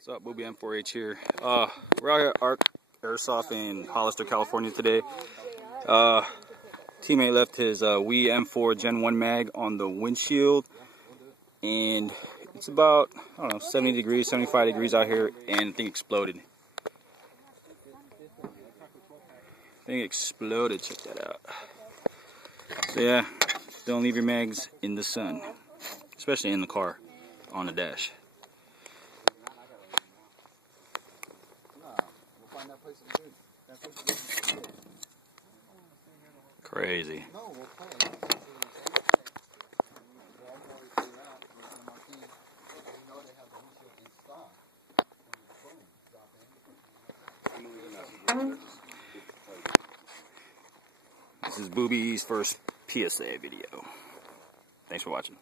What's up, Booby M4H here. We're out here at ARC Airsoft in Hollister, California today. Teammate left his WE M4 Gen 1 mag on the windshield, and it's about, I don't know, 70 degrees, 75 degrees out here, and the thing exploded. Check that out. So yeah, don't leave your mags in the sun, especially in the car, on the dash. Crazy. This is Booby's first PSA video. Thanks for watching.